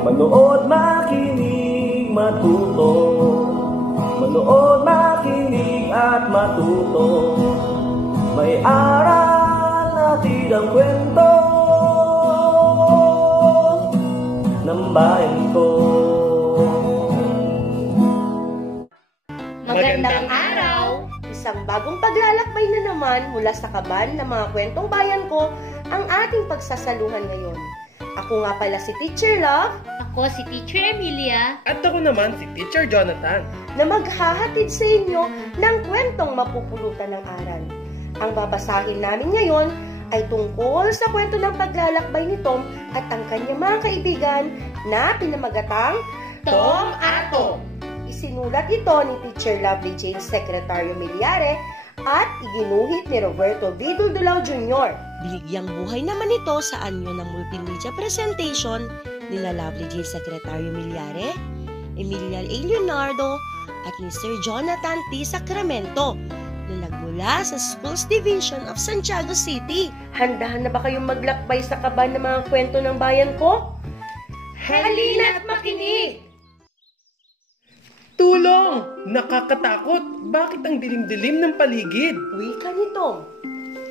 Manood, makinig, matuto. Manood, makinig at matuto. May aral natin ang kwento ng bayan ko. Magandang araw! Isang bagong paglalakbay na naman mula sa kaban ng mga kwentong bayan ko ang ating pagsasaluhan ngayon. Ako nga pala si Teacher Love. Ako si Teacher Emilia. At ako naman si Teacher Jonathan. Na maghahatid sa inyo ng kwentong mapupulutan ng aral. Ang babasahin namin ngayon ay tungkol sa kwento ng paglalakbay ni Tom at ang kanyang mga kaibigan na pinamagatang Tom at Tom. Isinulat ito ni Teacher Lovely Jane Secretario Miliare at iginuhit ni Roberto V. Duldulao Jr. Binigyang buhay naman ito sa anyo ng multimedia presentation nila Lovely Jane Secretario Miliare, Emilia A. Leonardo at ni Sir Jonathan T. Sacramento na nagmula sa Schools Division of Santiago City. Handahan na ba kayong maglakbay sa kaban ng mga kwento ng bayan ko? Halina't makinig! Tulong! Nakakatakot! Bakit ang dilim-dilim ng paligid? Wika ni Tom.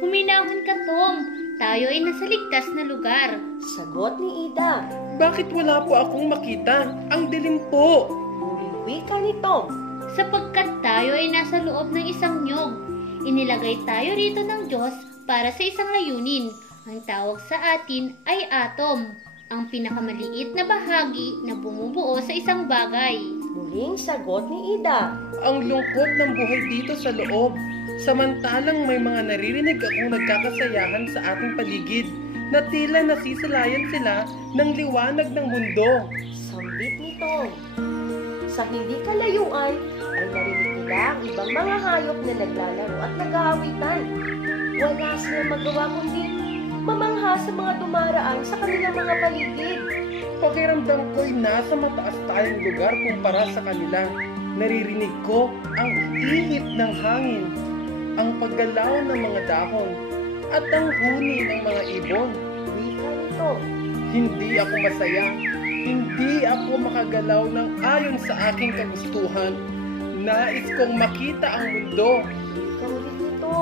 Huminahon ka, Tom. Tayo ay nasa ligtas na lugar. Sagot ni Ida. Bakit wala po akong makita? Ang dilim po! Muling wika ni Tom. Sapagkat tayo ay nasa loob ng isang niyog. Inilagay tayo rito ng Diyos para sa isang layunin. Ang tawag sa atin ay atom, ang pinakamaliit na bahagi na bumubuo sa isang bagay. Muling sagot ni Ida. Ang lungkot ng buhay dito sa loob. Samantalang may mga naririnig akong nagkakasayahan sa ating paligid na tila nasisilayan sila ng liwanag ng mundo. Sambit ni Tom. Sa hindi kalayuan ay narinig nila ang ibang mga hayop na naglalaro at nag-aawitan. Wala silang magawa kundi mamangha sa mga dumaraan sa kanilang mga paligid. Pakiramdam ko'y nasa mataas tayong lugar kumpara sa kanila. Naririnig ko ang ihip ng hangin, ang paggalaw ng mga dahon, at ang huni ng mga ibon. Wika nito. Hindi ako masaya. Hindi ako makagalaw ng ayon sa aking kagustuhan. Nais kong makita ang mundo. Wika ulit nito.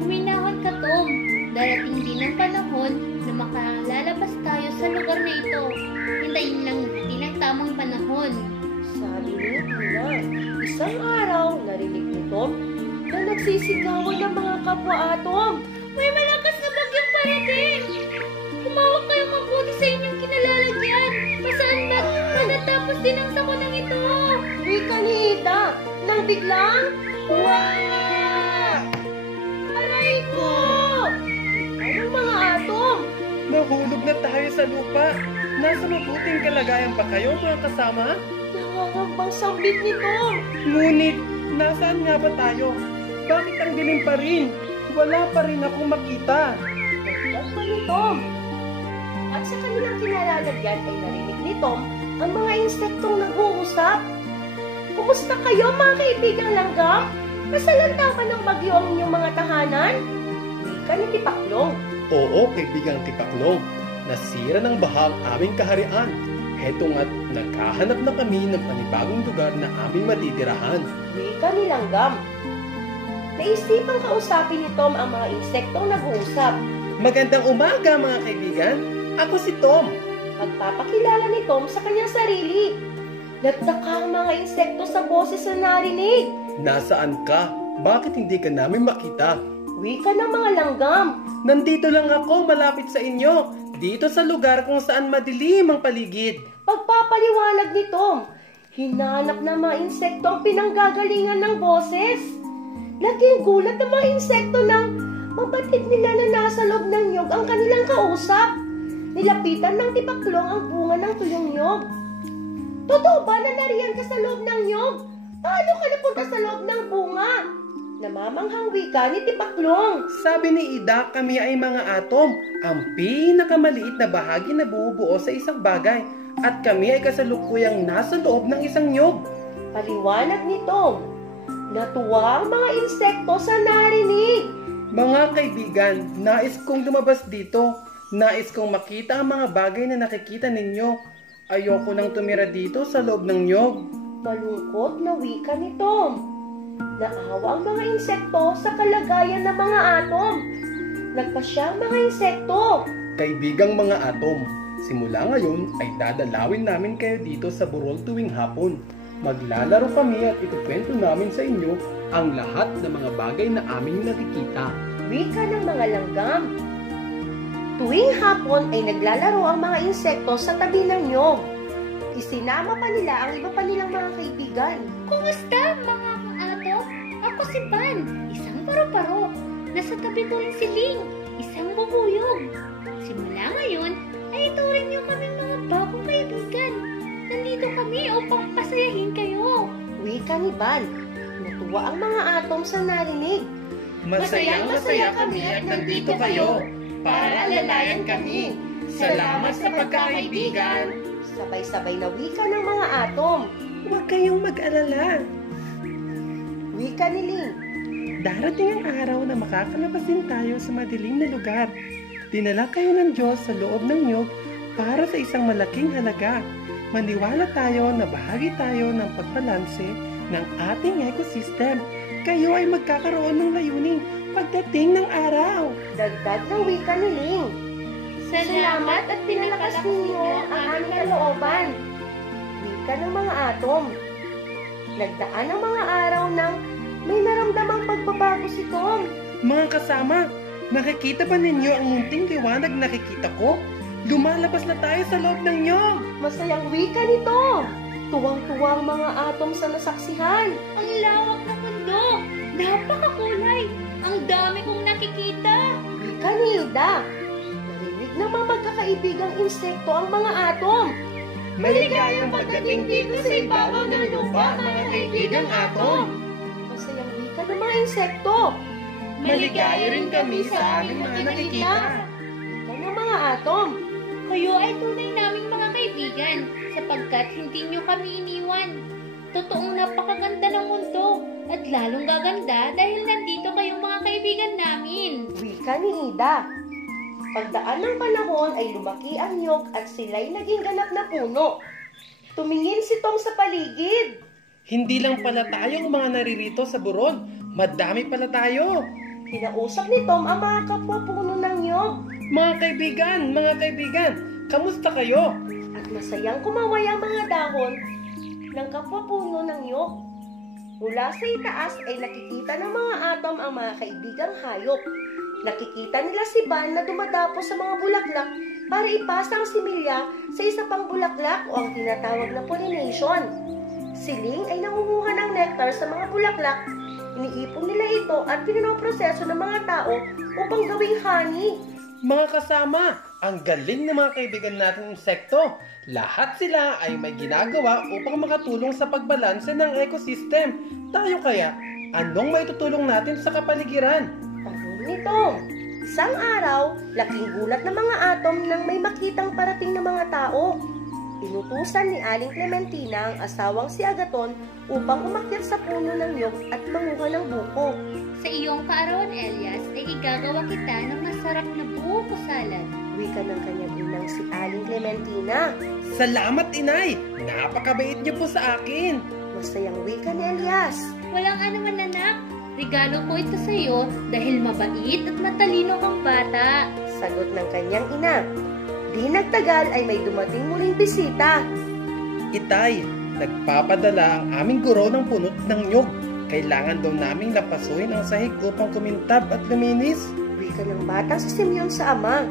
Huminahon ka, Tom. Darating din ang panahon na makalalabas tayo sa lugar na ito. Hintayin lang natin ang tamang panahon. Sabi ni Tina. Isang araw, narinig ni Tom na nagsisigawan ng mga kapwa-atom. May malakas na bagyong parating! Humawak kayong mabuti sa inyong kinalalagyan. Pasaan ba matatapos din ang sakunang ito? Wika ni Ida nang biglang, Wah! Aray ko! Anong mga atom? Nahulog na tayo sa lupa. Nasa mabuting kalagayan ba kayo, mga kasama? Nangangambang sambit ni Tom. Ngunit, nasaan nga ba tayo? Bakit ang dilim pa rin? Wala pa rin akong makita. Nagdag pa ni Tom. At sa kanilang kinalalagyan ay narinig ni Tom ang mga insektong nag-uusap. Kumusta kayo, mga kaibigang langgam? Nasalanta pa ng bagyo ang inyong mga tahanan? Wika ni Tipaklong. Oo, kaibigang Tipaklong. Nasira ng baha ang aming kaharian. Heto nga't naghahanap na kami ng panibagong lugar na aming matitirahan. Wika ni Langgam. Naisipang kausapin ni Tom ang mga insektong nag-uusap. Magandang umaga, mga kaibigan. Ako si Tom. Magpapakilala ni Tom sa kanyang sarili. Nagtaka ang mga insekto sa boses na narinig. Nasaan ka? Bakit hindi ka namin makita? Wika ng mga langgam. Nandito lang ako, malapit sa inyo. Dito sa lugar kung saan madilim ang paligid. Pagpapaliwanag ni Tom, hinanap ng mga insekto ang pinanggagalingan ng boses. Laking gulat ng mga insekto nang mabatid nila na nasa loob ng niyog ang kanilang kausap. Nilapitan ng Tipaklong ang bunga ng tuyong niyog. Totoo ba na nariyan ka sa loob ng niyog? Paano ka napunta sa loob ng bunga? Namamanghang wika ni Tipaklong. Sabi ni Ida, kami ay mga atom, ang pinakamaliit na bahagi na bumubuo sa isang bagay. At kami ay kasalukuyang nasa loob ng isang niyog. Paliwanag ni Tom. Natuwa ang mga insekto sa narinig. Mga kaibigan, nais kong lumabas dito. Nais kong makita ang mga bagay na nakikita ninyo. Ayoko nang tumira dito sa loob ng nyog. Malungkot na wika ni Tom. Naawa ang mga insekto sa kalagayan ng mga atom. Nagpasya ang mga insekto. Kaibigang mga atom, simula ngayon ay dadalawin namin kayo dito sa burol tuwing hapon. Maglalaro kami at ikukwento namin sa inyo ang lahat ng mga bagay na aming nakikita. Wika ng mga langgam. Tuwing hapon ay naglalaro ang mga insekto sa tabi ng nyog. Isinama pa nila ang iba pa nilang mga kaibigan. Kumusta mga atom? Ako si Ban, isang paro-paro. Nasa tabi ko rin si Ling, isang bubuyog. Simula ngayon ay ituring niyo kami mga bagong kaibigan. Nandito kami upang pasayahin kayo. Wika ni Ban. Natuwa ang mga atom sa narinig. Masayang-masaya kami at nandito kayo para alalayan kami. Salamat sa pagkakaibigan. Sabay-sabay na wika ng mga atom. Huwag kayong mag-alala. Wika ni Ling. Darating ang araw na makakalabas din tayo sa madilim na lugar. Dinala kayo ng Diyos sa loob ng nyog para sa isang malaking halaga. Maniwala tayo na bahagi tayo ng pagbalanse ng ating ecosystem. Kayo ay magkakaroon ng layunin pagdating ng araw. Dagdag ng wika ni Ling. Salamat at pinalakas ninyo ang aming kalooban. Wika ng mga atom. Nagdaan ang mga araw nang may naramdamang pagbabago si Tom. Mga kasama, nakikita ba ninyo ang munting liwanag na nakikita ko? Lumalabas na tayo sa loob ng nyog. Masayang wika ni Tom. Tuwang-tuwa ang mga atom sa nasaksihan. Ang lawak ng mundo, napakakulay. Ang dami kong nakikita. Wika ni Ida. Narinig ng mga magkakaibigang insekto ang mga atom. Maligayang pagdating dito sa ibabaw ng lupa, mga kaibigang atom. Masayang wika ng mga insekto. Maligaya rin kami sa aming mga nakikita. Wika ng mga atom. Kayo ay tunay naming mga kaibigan sapagkat hindi nyo kami iniwan. Totoong napakaganda ng mundo at lalong gaganda dahil nandito kayong mga kaibigan namin. Wika ni Ida. Pagdaan ng panahon ay lumaki ang nyog at sila'y naging ganap na puno. Tumingin si Tom sa paligid. Hindi lang pala tayo ang mga naririto sa burol. Madami pala tayo. Kinausap ni Tom ang mga kapwa puno ng nyog. Mga kaibigan, kamusta kayo? At masayang kumaway ang mga dahon ng kapwa puno ng nyog. Mula sa itaas ay nakikita ng mga atom ang mga kaibigang hayop. Nakikita nila si Ban na dumadapo sa mga bulaklak para ipasa ang similya sa isa pang bulaklak o ang tinatawag na pollination. Si Ling ay nangunguha ng nectar sa mga bulaklak. Iniipon nila ito at pinoproseso ng mga tao upang gawing honey. Mga kasama, ang galing ng mga kaibigan natin insekto. Lahat sila ay may ginagawa upang makatulong sa pagbalanse ng ecosystem. Tayo kaya, anong may tutulong natin sa kapaligiran? Tanong ni Tom. Isang araw, laking gulat ng mga atom nang may makitang parating ng mga tao. Inutusan ni Aling Clementina ang asawang si Agaton upang umakyat sa puno ng nyog at manguha ng buko. Sa iyong kaarawan, Elias, ay igagawa kita ng masarap na buko salad. Wika ng kanyang inang si Aling Clementina. Salamat, inay! Napakabait niyo po sa akin! Masayang wika ni Elias. Walang anuman, anak. Regalo ko ito sa iyo dahil mabait at matalino kang bata. Sagot ng kanyang ina. Di nagtagal ay may dumating muling bisita. Itay, nagpapadala ang aming guro ng punot ng nyog. Kailangan daw naming lapasuhin ang sahig upang kumintab at luminis. Wika ng batang si Simeon sa ama.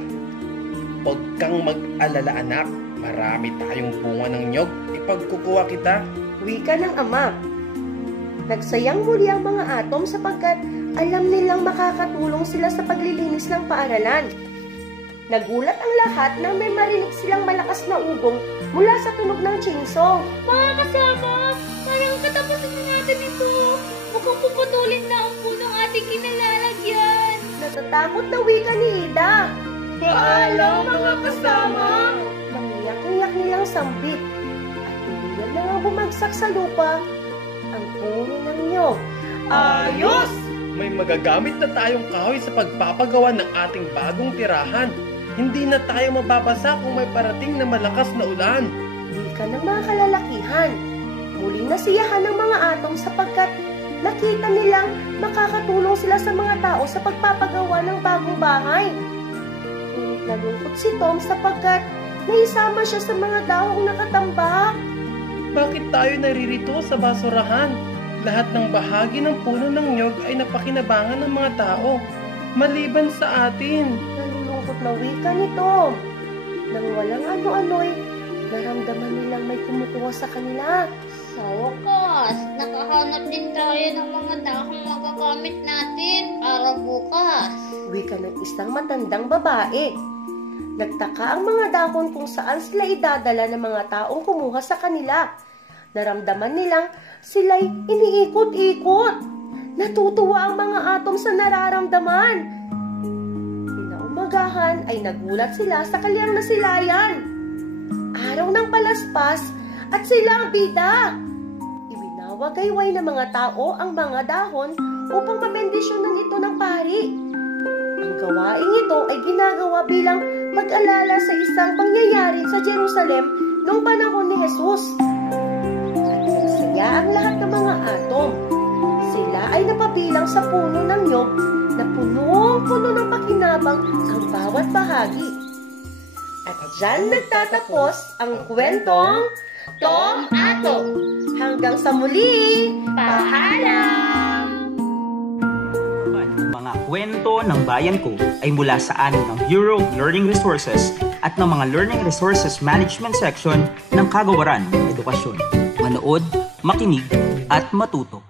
Huwag kang mag-alala, anak. Marami tayong bunga ng nyog. Ipagkukuha kita. Wika ng ama. Nagsayang muli ang mga atom sapagkat alam nilang makakatulong sila sa paglilinis ng paaralan. Nagulat ang lahat nang may marinig silang malakas na ugong mula sa tunog ng chainsaw. Mga kasama, parang katapusan na natin ito. Mukhang puputulin na ang punong ating kinalalagyan. Natatakot na wika ni Ida. Paalam, mga kasama! Nangiyak-ngiyak nilang sambit at tuluyan na nga bumagsak sa lupa ang puno ng nyog. Ayos! May magagamit na tayong kahoy sa pagpapagawa ng ating bagong tirahan. Hindi na tayo mababasa kung may parating na malakas na ulan. Wika ng mga kalalakihan. Muling nasiyahan ng mga atom sapagkat nakita nilang makakatulong sila sa mga tao sa pagpapagawa ng bagong bahay. Ngunit nalungkot si Tom sapagkat naisama siya sa mga dahong nakatambak. Bakit tayo naririto sa basurahan? Lahat ng bahagi ng puno ng nyog ay napakinabangan ng mga tao, maliban sa atin. Nalulungkot na wika ni Tom. Nang walang ano-ano'y, naramdaman nilang may kumukuha sa kanila. Sa wakas, nakahanap din tayo ng mga dahong magagamit natin para bukas. Wika ng isang matandang babae. Nagtaka ang mga dahon kung saan sila idadala ng mga taong kumuha sa kanila. Naramdaman nilang sila'y iniikot-ikot. Natutuwa ang mga atom sa nararamdaman. Pinaumagahan ay nagulat sila sa kanilang nasilayan. Araw ng palaspas at sila ang bida. Ibinawagayway ng mga tao ang mga dahon upang mabendisyonan ito ng pari. Ang gawaing ito ay ginagawa bilang pag-alala sa isang pangyayari sa Jerusalem noong panahon ni Jesus. Nagsaya ang lahat ng mga atom. Sila ay napabilang sa puno ng nyog na punong-puno ng pakinabang ang bawat bahagi. At dyan nagtatapos ang kwentong Tom Atom. Hanggang sa muli, paalam! Ang mga kwento ng bayan ko ay mula sa amin ng Bureau of Learning Resources at ng mga Learning Resources Management Section ng Kagawaran ng Edukasyon. Manood, makinig, at matuto.